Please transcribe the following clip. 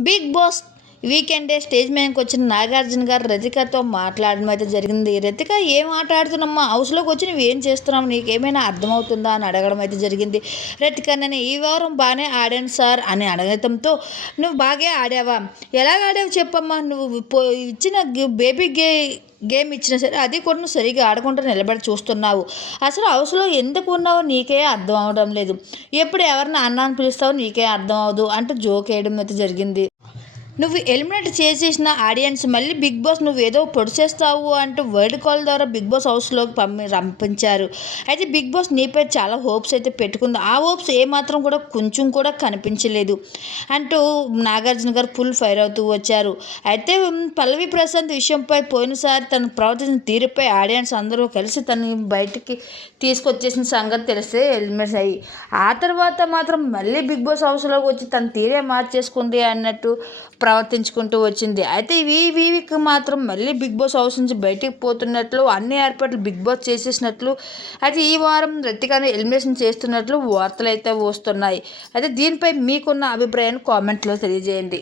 Big boss weekend stage మీదకి వచ్చిన నాగార్జున గారు రతికతో మాట్లాడడం అయితే జరిగింది. రతిక ఏం ఆటాడుతున్నామ్మా? హౌస్లోకి వచ్చి నువ్వు ఏం చేస్తున్నావు? నీకేమైనా అర్థమవుతుందా? అని అడగడం అయితే జరిగింది. రతిక నేను ఈ వారం బాగానే ఆడాను సార్ అని అడగటంతో నువ్వు బాగా ఆడావా? ఎలా ఆడావు చెప్పమ్మా? నువ్వు పో- ఇచ్చిన బేబీ గే గేమ్ ఇచ్చినా సరే అది కూడా నువ్వు సరిగా ఆడకుండా నిలబడి చూస్తున్నావు. అసలు హౌస్లో ఎందుకు ఉన్నావో నీకే అర్థం అవడం లేదు. ఎప్పుడు ఎవరిని అన్నాన్ని పిలుస్తావో నీకే అర్థం అవ్వదు అంటూ జోక్ వేయడం అయితే జరిగింది. నువ్వు ఎలిమినేట్ చేసేసిన ఆడియన్స్ మళ్ళీ బిగ్ బాస్ నువ్వు ఏదో పొడి చేస్తావు అంటూ వర్డ్ కాల్ ద్వారా బిగ్ బాస్ హౌస్లోకి పంపి పంపించారు అయితే బిగ్ బాస్ నీపై చాలా హోప్స్ అయితే పెట్టుకుంది. ఆ హోప్స్ ఏమాత్రం కూడా కొంచెం కూడా కనిపించలేదు అంటూ నాగార్జున గారు ఫుల్ ఫైర్ అవుతూ వచ్చారు. అయితే పల్లవి ప్రశాంత్ విషయంపై పోయినసారి తన ప్రవర్తించిన తీరుపై ఆడియన్స్ అందరూ కలిసి తను బయటికి తీసుకొచ్చేసిన సంగతి తెలిస్తే ఎలిమినేట్ అయ్యి ఆ తర్వాత మాత్రం మళ్ళీ బిగ్ బాస్ హౌస్లోకి వచ్చి తన తీరే మార్చేసుకుంది అన్నట్టు ప్రవర్తించుకుంటూ వచ్చింది. అయితే ఈ మాత్రం మళ్ళీ బిగ్ బాస్ హౌస్ నుంచి బయటికి పోతున్నట్లు అన్ని ఏర్పాట్లు బిగ్ బాస్ చేసేసినట్లు అయితే ఈ వారం రతికాని ఎలిమినేషన్ చేస్తున్నట్లు వార్తలు అయితే వస్తున్నాయి. అయితే దీనిపై మీకున్న అభిప్రాయాన్ని కామెంట్లో తెలియజేయండి.